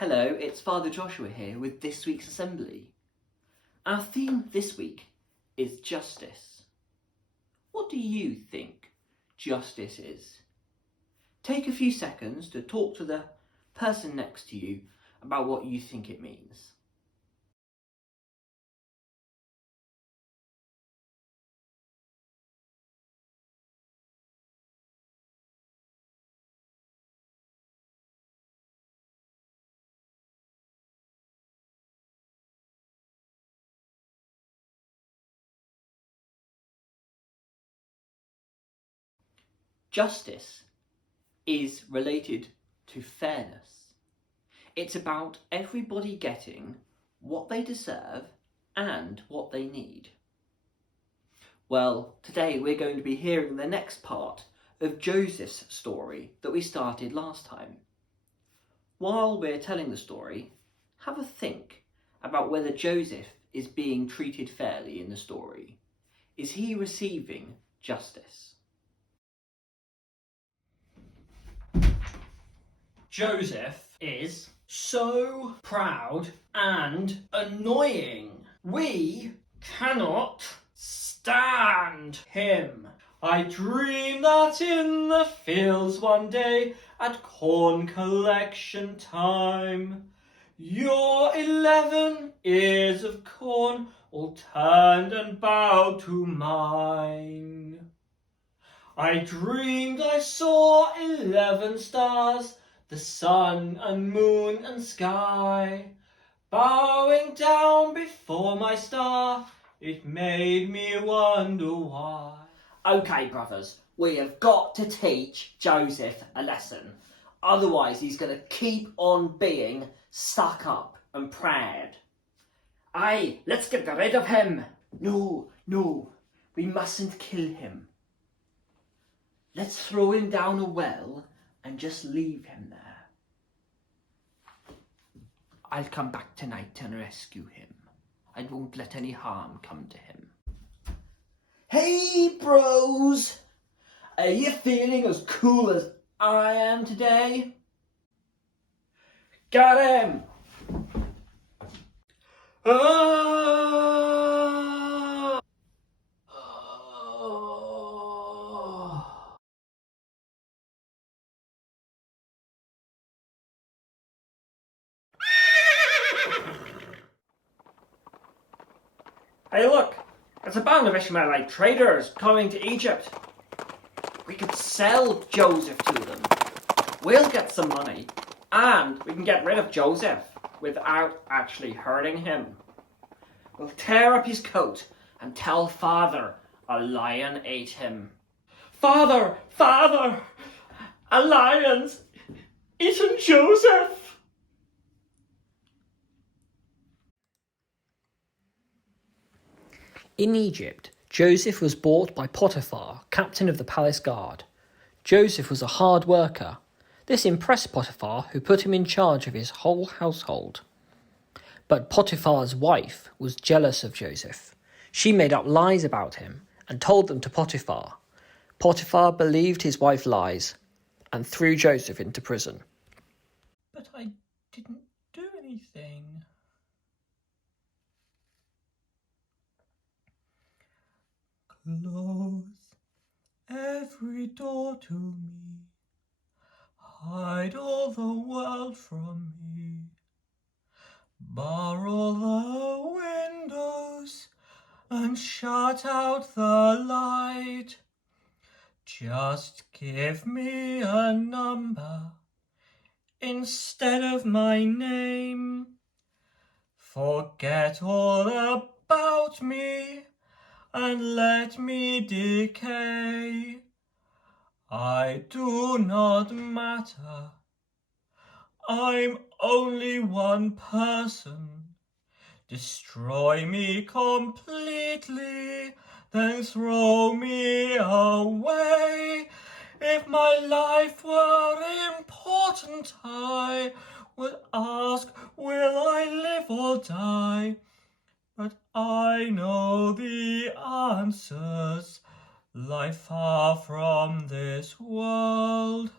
Hello, it's Father Joshua here with this week's assembly. Our theme this week is justice. What do you think justice is? Take a few seconds to talk to the person next to you about what you think it means. Justice is related to fairness. It's about everybody getting what they deserve and what they need. Well, today we're going to be hearing the next part of Joseph's story that we started last time. While we're telling the story, have a think about whether Joseph is being treated fairly in the story. Is he receiving justice? Joseph is so proud and annoying. We cannot stand him. I dreamed that in the fields one day at corn collection time, your 11 ears of corn all turned and bowed to mine. I dreamed I saw 11 stars, the sun and moon and sky, bowing down before my star. It made me wonder why. Okay, brothers, we have got to teach Joseph a lesson. Otherwise, he's going to keep on being stuck up and proud. Aye, let's get rid of him. No, we mustn't kill him. Let's throw him down a well and just leave him there. I'll come back tonight and rescue him. I won't let any harm come to him. Hey bros! Are you feeling as cool as I am today? Got him! Ah! Oh. Hey look, it's a band of Ishmaelite traders coming to Egypt. We could sell Joseph to them. We'll get some money, and we can get rid of Joseph without actually hurting him. We'll tear up his coat and tell Father a lion ate him. Father! A lion's eaten Joseph! In Egypt, Joseph was bought by Potiphar, captain of the palace guard. Joseph was a hard worker. This impressed Potiphar, who put him in charge of his whole household. But Potiphar's wife was jealous of Joseph. She made up lies about him and told them to Potiphar. Potiphar believed his wife's lies and threw Joseph into prison. But I didn't do anything. Close every door to me, hide all the world from me, bar all the windows and shut out the light. Just give me a number instead of my name. Forget all about me and let me decay. I do not matter. I'm only one person. Destroy me completely, then throw me away. If my life were important, I would ask, will I live or die? But I know the answers lie far from this world.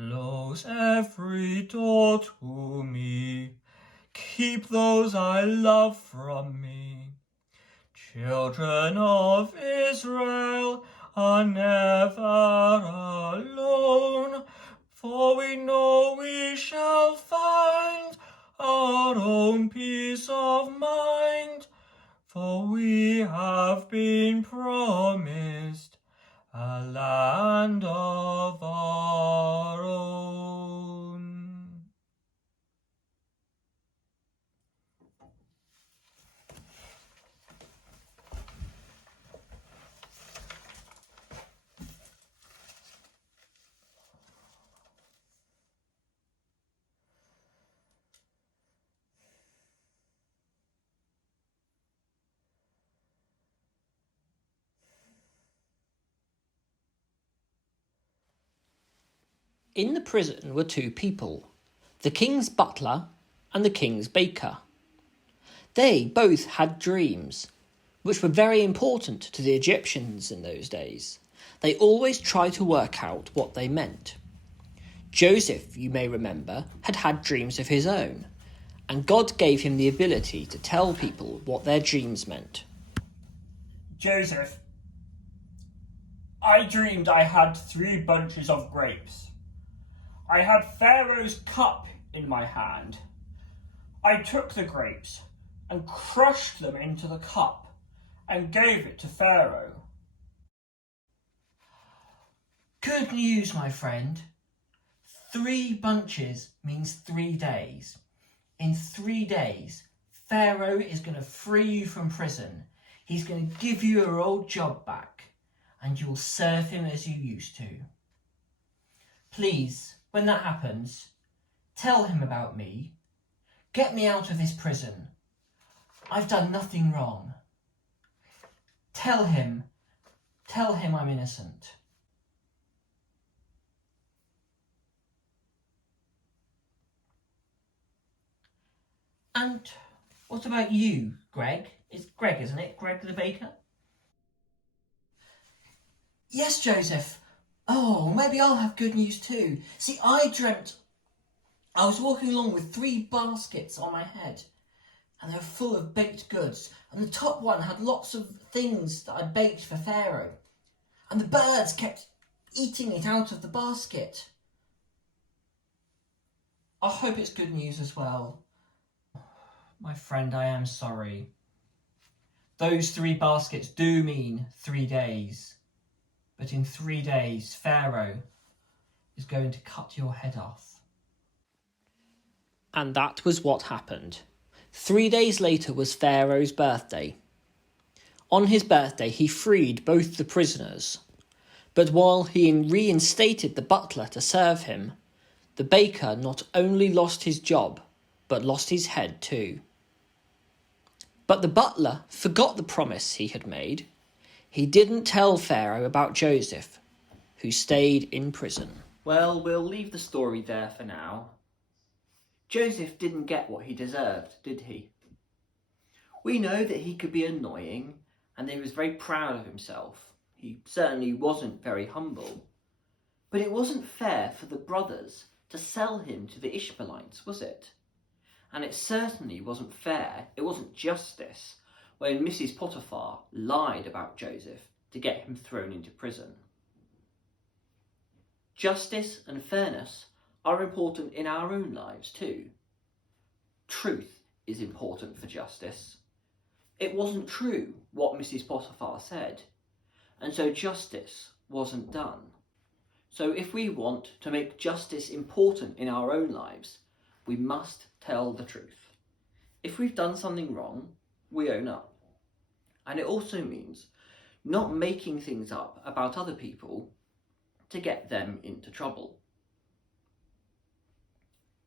Close every door to me. Keep those I love from me. Children of Israel are never alone, for we know we shall find our own peace of mind, for we have been promised a land of our own. In the prison were two people, the king's butler and the king's baker. They both had dreams, which were very important to the Egyptians in those days. They always tried to work out what they meant. Joseph, you may remember, had had dreams of his own, and God gave him the ability to tell people what their dreams meant. Joseph, I dreamed I had 3 bunches of grapes. I had Pharaoh's cup in my hand. I took the grapes and crushed them into the cup and gave it to Pharaoh. Good news, my friend. 3 bunches means 3 days. In 3 days, Pharaoh is going to free you from prison. He's going to give you your old job back, and you will serve him as you used to. Please, when that happens, tell him about me. Get me out of this prison. I've done nothing wrong. Tell him I'm innocent. And what about you, Greg? It's Greg, isn't it? Greg the baker? Yes, Joseph. Oh, maybe I'll have good news too. See, I dreamt I was walking along with 3 baskets on my head, and they were full of baked goods, and the top one had lots of things that I baked for Pharaoh, and the birds kept eating it out of the basket. I hope it's good news as well. My friend, I am sorry. Those 3 baskets do mean 3 days. But in 3 days, Pharaoh is going to cut your head off. And that was what happened. 3 days later was Pharaoh's birthday. On his birthday, he freed both the prisoners. But while he reinstated the butler to serve him, the baker not only lost his job, but lost his head too. But the butler forgot the promise he had made. He didn't tell Pharaoh about Joseph, who stayed in prison. Well, we'll leave the story there for now. Joseph didn't get what he deserved, did he? We know that he could be annoying and that he was very proud of himself. He certainly wasn't very humble. But it wasn't fair for the brothers to sell him to the Ishmaelites, was it? And it certainly wasn't fair, it wasn't justice, when Mrs. Potiphar lied about Joseph to get him thrown into prison. Justice and fairness are important in our own lives too. Truth is important for justice. It wasn't true what Mrs. Potiphar said, and so justice wasn't done. So if we want to make justice important in our own lives, we must tell the truth. If we've done something wrong, we own up. And it also means not making things up about other people to get them into trouble.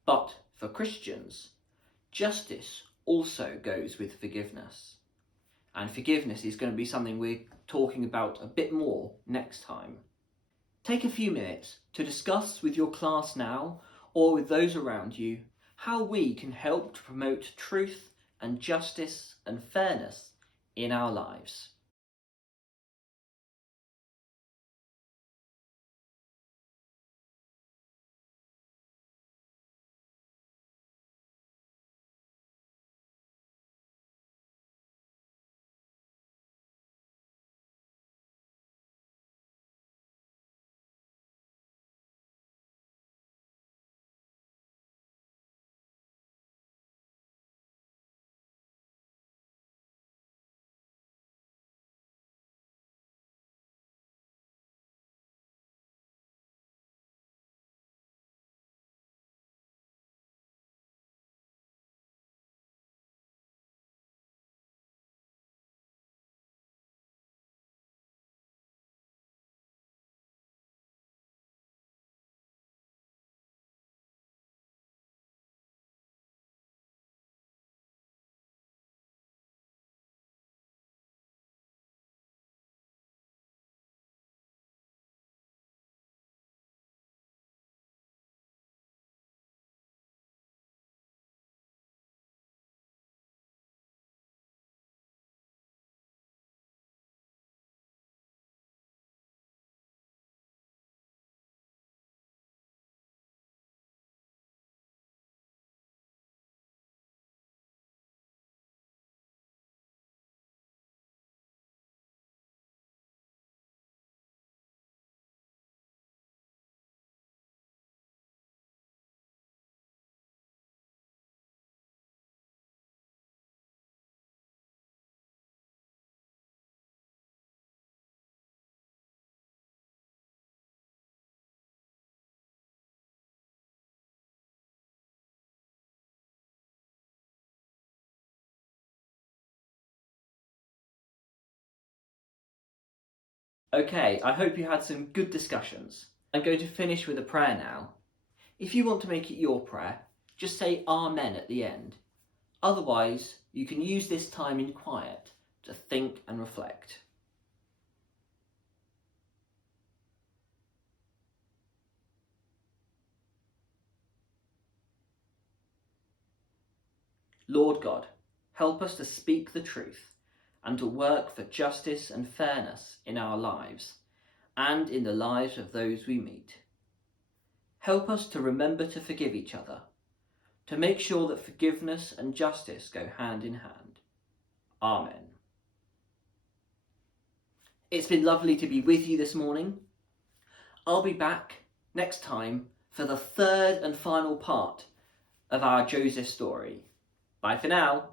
But for Christians, justice also goes with forgiveness. And forgiveness is going to be something we're talking about a bit more next time. Take a few minutes to discuss with your class now, or with those around you, how we can help to promote truth and justice and fairness in our lives. Okay, I hope you had some good discussions. I'm going to finish with a prayer now. If you want to make it your prayer, just say Amen at the end. Otherwise, you can use this time in quiet to think and reflect. Lord God, help us to speak the truth and to work for justice and fairness in our lives and in the lives of those we meet. Help us to remember to forgive each other, to make sure that forgiveness and justice go hand in hand. Amen. It's been lovely to be with you this morning. I'll be back next time for the third and final part of our Joseph story. Bye for now.